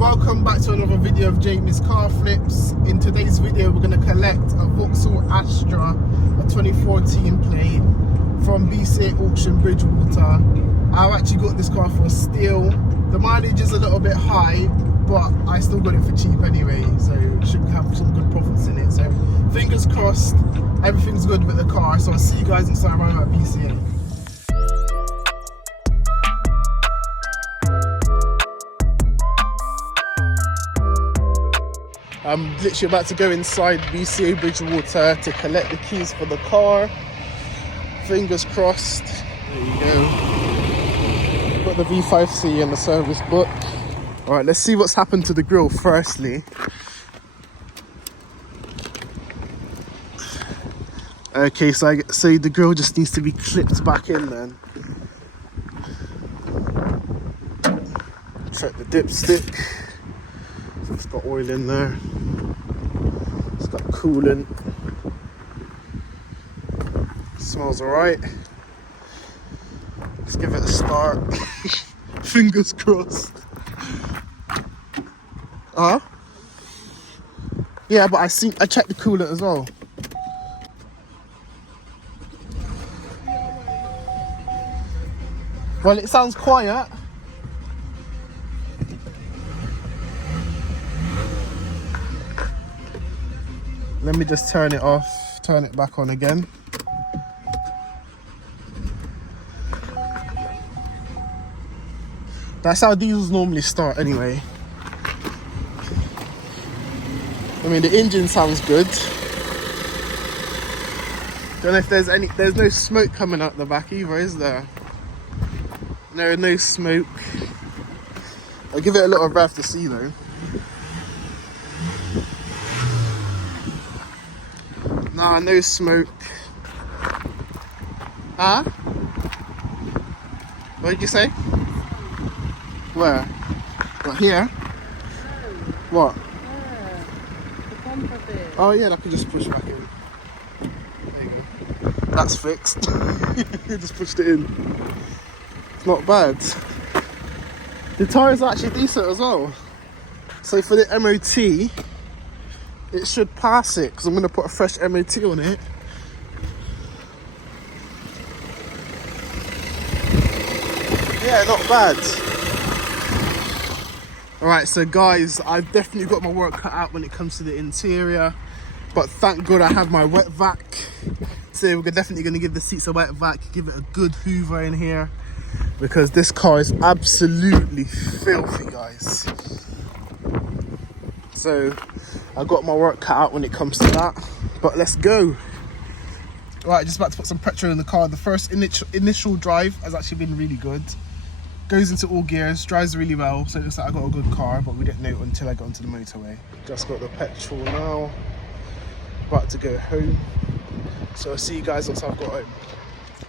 Welcome back to another video of JAMEY'S car flips. In today's video we're going to collect a Vauxhall Astra, a 2014 plate from BCA Auction Bridgewater. I've actually got this car for a steal. The mileage is a little bit high, but I still got it for cheap anyway, so should have some good profits in it. So fingers crossed, everything's good with the car. So I'll see you guys inside around at BCA. I'm literally about to go inside BCA Bridgewater to collect the keys for the car. Fingers crossed. There you go. Got the V5C and the service book. Alright, let's see what's happened to the grille firstly. Okay, so the grille just needs to be clipped back in then. Check the dipstick. It's got oil in there. It's got coolant. Smells alright. Let's give it a start. Fingers crossed. Yeah, but I checked the coolant as well. Well, it sounds quiet. Let me just turn it off, turn it back on again. That's how diesels normally start anyway. I mean, the engine sounds good. Don't know if there's no smoke coming out the back either, is there? No smoke. I'll give it a little rev to see though. Nah, no smoke. Huh? What did you say? Where? What, here? What? The bumper bit. Oh yeah, I can just push back in. There you go. That's fixed. Just pushed it in. It's not bad. The tyres are actually decent as well. So for the MOT, it should pass it, because I'm going to put a fresh MOT on it. Yeah, not bad. Alright, so guys, I've definitely got my work cut out when it comes to the interior. But thank God I have my wet vac. So we're definitely going to give the seats a wet vac, give it a good hoover in here. Because this car is absolutely filthy, guys. So I got my work cut out when it comes to that, but let's go. Right, just about to put some petrol in the car. The first initial drive has actually been really good. Goes into all gears, drives really well, so it looks like I got a good car, but we didn't know until I got onto the motorway. Just got the petrol now, about to go home. So I'll see you guys once I've got home.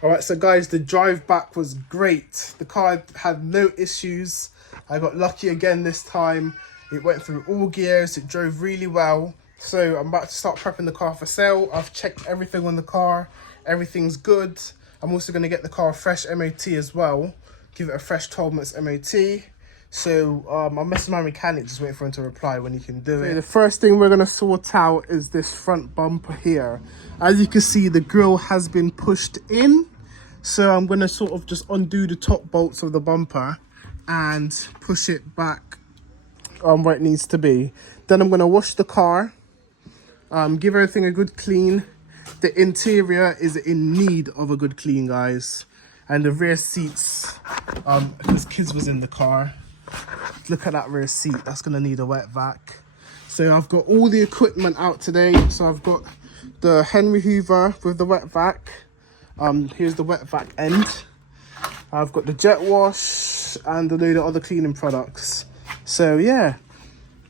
Alright, so guys, the drive back was great. The car had no issues. I got lucky again this time. It went through all gears, it drove really well. So I'm about to start prepping the car for sale. I've checked everything on the car, everything's good. I'm also going to get the car a fresh MOT as well. Give it a fresh 12 months MOT. So I'll message my mechanic, just wait for him to reply when he can do it. The first thing we're going to sort out is this front bumper here. As you can see, the grille has been pushed in. So I'm going to sort of just undo the top bolts of the bumper and push it back where it needs to be. Then I'm going to wash the car, give everything a good clean. The interior is in need of a good clean, guys. And the rear seats, because kids was in the car. Look at that rear seat, that's going to need a wet vac. So I've got all the equipment out today. So I've got the Henry Hoover with the wet vac. Here's the wet vac end. I've got the jet wash and a load of other cleaning products. So yeah,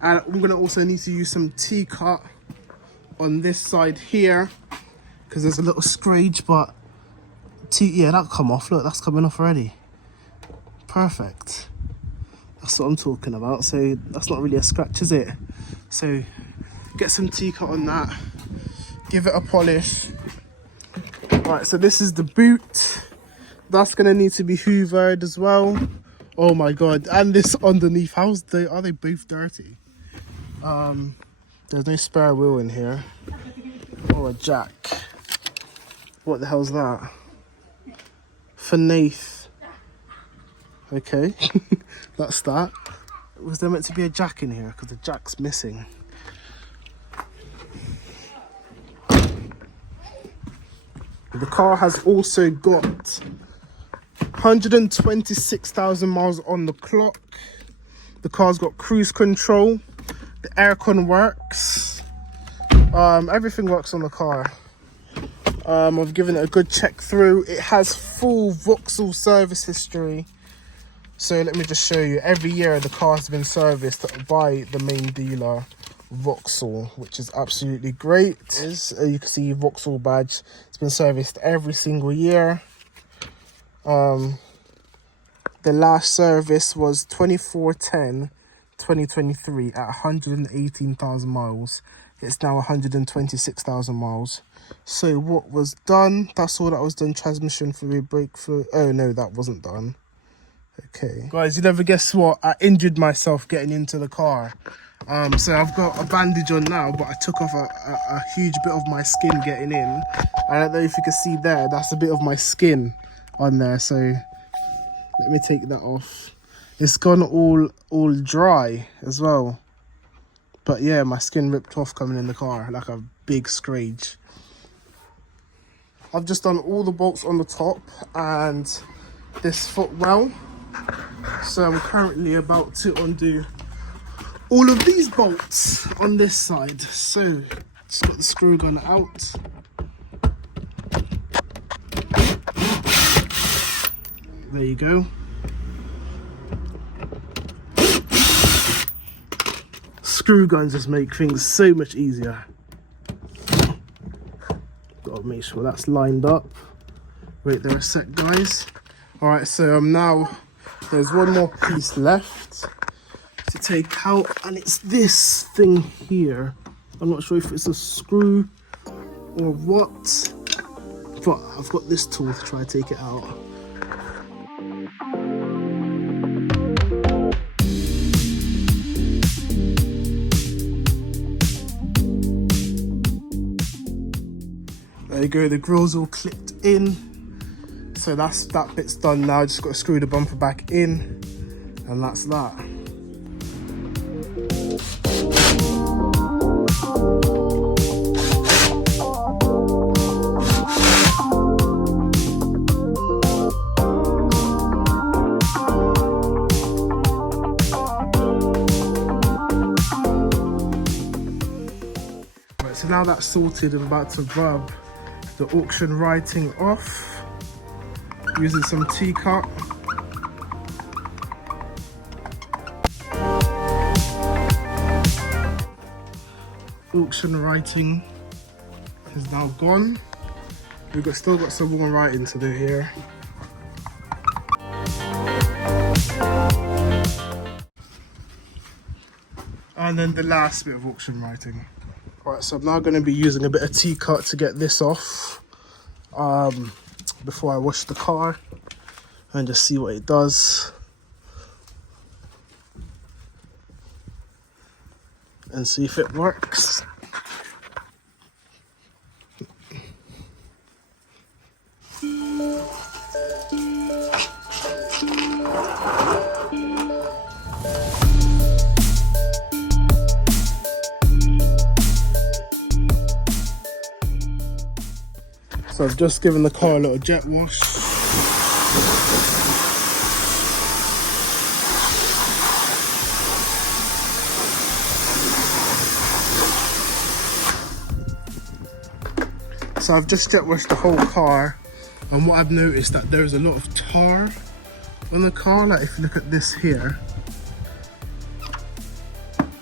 and I'm going to also need to use some T-cut on this side here, because there's a little scratch, but yeah, that'll come off. Look, that's coming off already. Perfect. That's what I'm talking about. So that's not really a scratch, is it? So get some T-cut on that, give it a polish. Right, so this is the boot. That's going to need to be hoovered as well. Oh my god! And this underneath, are they both dirty? There's no spare wheel in here or a jack. What the hell's that? Fanaith. Okay, that's that. Was there meant to be a jack in here? Because the jack's missing. The car has also got 126,000 miles on the clock. The car's got cruise control. The aircon works. Everything works on the car. I've given it a good check through. It has full Vauxhall service history. So let me just show you. Every year the car has been serviced by the main dealer, Vauxhall, which is absolutely great. You can see Vauxhall badge. It's been serviced every single year. The last service was 24/10/2023 at 118,000 miles. It's now 126,000 miles. So what was done? That's all that was done. Transmission fluid, brake fluid. Oh no, that wasn't done. Okay, guys, you never guess what? I injured myself getting into the car. So I've got a bandage on now, but I took off a huge bit of my skin getting in. I don't know if you can see there, that's a bit of my skin on there. So let me take that off. It's gone all dry as well. But yeah, my skin ripped off coming in the car, like a big scratch. I've just done all the bolts on the top and this footwell. So I'm currently about to undo all of these bolts on this side. So just got the screw gun out. There you go. Screw guns just make things so much easier. Gotta make sure that's lined up. Wait there a sec, guys. Alright, so now there's one more piece left to take out, and it's this thing here. I'm not sure if it's a screw or what, but I've got this tool to try to take it out. There you go, the grill's all clipped in. So that bit's done now. Just got to screw the bumper back in, and that's that. Right, so now that's sorted, I'm about to rub the auction writing off using some T-cut. Auction writing is now gone. We've still got some more writing to do here. And then the last bit of auction writing. Right, so I'm now going to be using a bit of T-cut to get this off before I wash the car and just see what it does. And see if it works. So I've just given the car a little jet wash. So I've just jet washed the whole car, and what I've noticed that there's a lot of tar on the car. Like if you look at this here,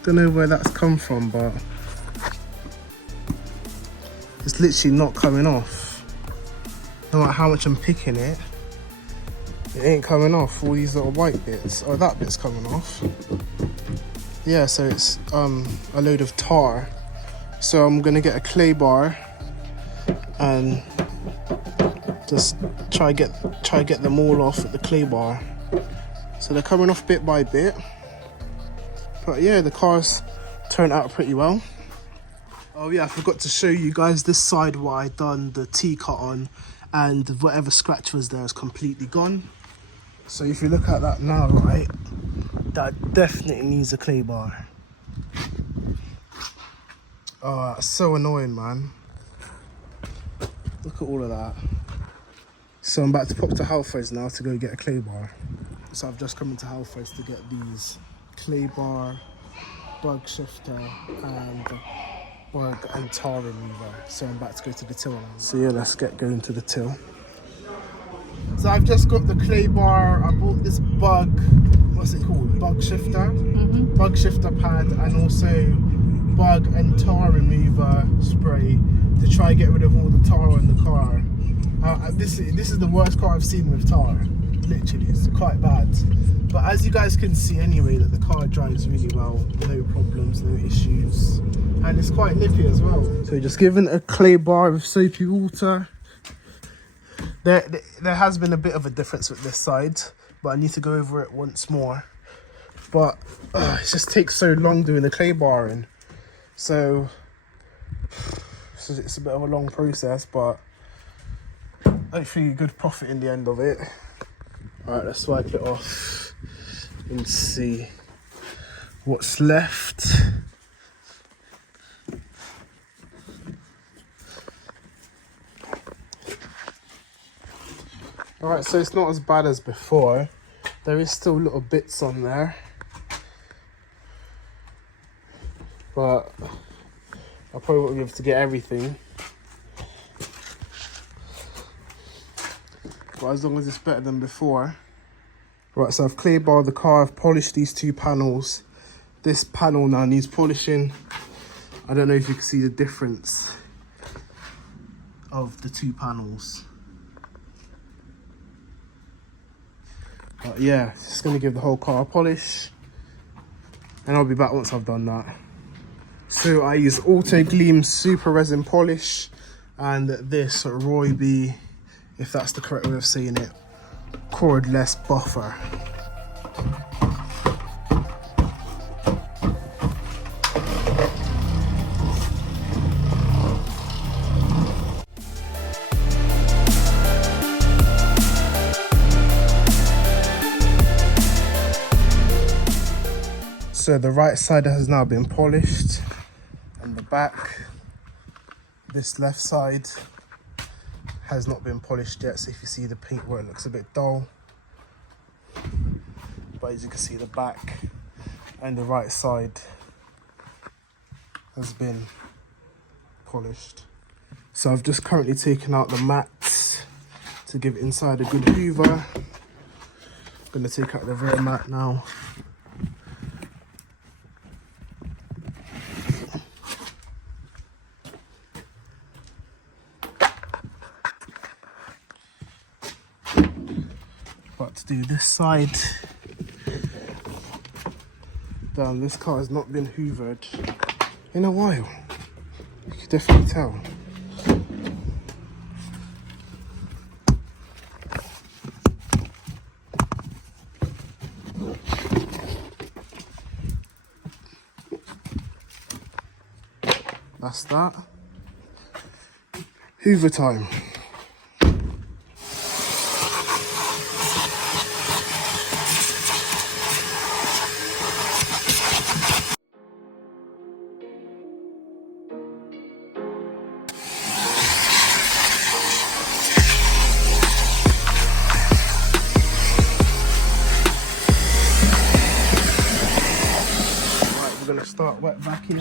don't know where that's come from, but it's literally not coming off. No matter how much I'm picking it, it ain't coming off. All these little white bits, oh, that bit's coming off. Yeah, so it's a load of tar. So I'm gonna get a clay bar and just try get them all off at the clay bar. So they're coming off bit by bit. But yeah, the car's turned out pretty well. Oh yeah, I forgot to show you guys this side what I done the T-cut on, and whatever scratch was there is completely gone. So if you look at that now, right, that definitely needs a clay bar. Oh, that's so annoying, man. Look at all of that. So I'm about to pop to Halfways now to go get a clay bar. So I've just come into Halfways to get these clay bar, bug shifter, and bug and tar remover. So I'm about to go to the till now. So yeah, let's get going to the till. So I've just got the clay bar. I bought this bug, what's it called? Bug shifter. Bug shifter pad, and also bug and tar remover spray to try and get rid of all the tar on the car. This is the worst car I've seen with tar. Literally, it's quite bad. But as you guys can see anyway, that the car drives really well, no problems, no issues, and it's quite nippy as well. So just giving a clay bar with soapy water. There has been a bit of a difference with this side, but I need to go over it once more. But it just takes so long doing the clay barring. So it's a bit of a long process, but hopefully good profit in the end of it. Alright, let's wipe it off and see what's left. Alright, so it's not as bad as before. There is still little bits on there, but I probably won't be able to get everything. But as long as it's better than before. Right, so I've clay barred the car, I've polished these two panels. This panel now needs polishing. I don't know if you can see the difference of the two panels. But yeah, just gonna give the whole car a polish, and I'll be back once I've done that. So I use Auto Gleam Super Resin Polish and this Roybe, if that's the correct way of saying it, cordless buffer. So the right side has now been polished, and the back, this left side has not been polished yet. So if you see the paint where it looks a bit dull, but as you can see, the back and the right side has been polished. So I've just currently taken out the mats to give inside a good hoover. I'm gonna take out the rear mat now. But to do this side, damn, this car has not been hoovered in a while. You can definitely tell. That's that. Hoover time. We're gonna start wet vacuum.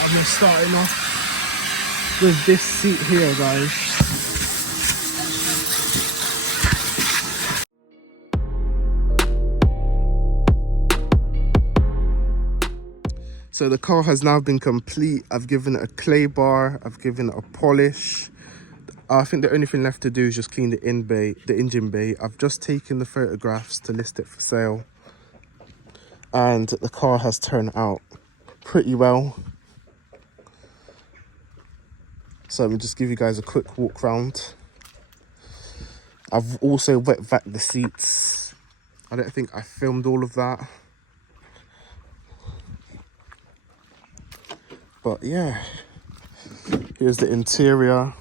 I'm just starting off with this seat here, guys. So the car has now been complete. I've given it a clay bar, I've given it a polish. I think the only thing left to do is just clean the engine bay. I've just taken the photographs to list it for sale. And the car has turned out pretty well. So let me just give you guys a quick walk round. I've also wet vac the seats. I don't think I filmed all of that. But yeah, here's the interior.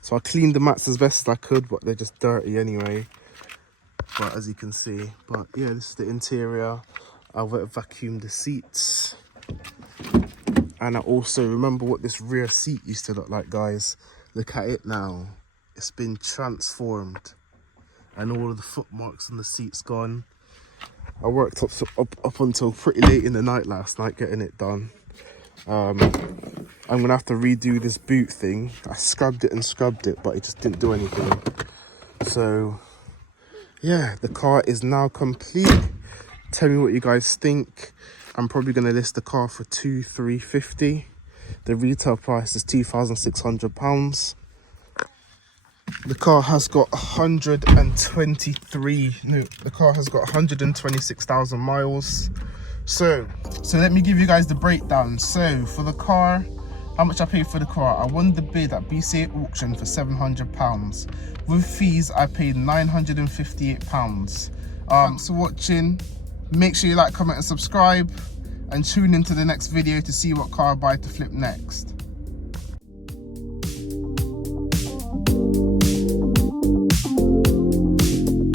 So I cleaned the mats as best as I could, but they're just dirty anyway. But as you can see, but yeah, this is the interior. I wet vacuumed the seats. And I also remember what this rear seat used to look like, guys. Look at it now. It's been transformed. And all of the footmarks on the seat's gone. I worked up until pretty late in the night last night getting it done. I'm gonna have to redo this boot thing. I scrubbed it and scrubbed it, but it just didn't do anything. So yeah, the car is now complete. Tell me what you guys think. I'm probably gonna list the car for $2,350. The retail price is £2,600. The car has got 126,000 miles. So let me give you guys the breakdown. So for the car, how much I paid for the car? I won the bid at BCA auction for £700. With fees, I paid £958. Thanks for watching. Make sure you like, comment and subscribe, and tune into the next video to see what car I buy to flip next.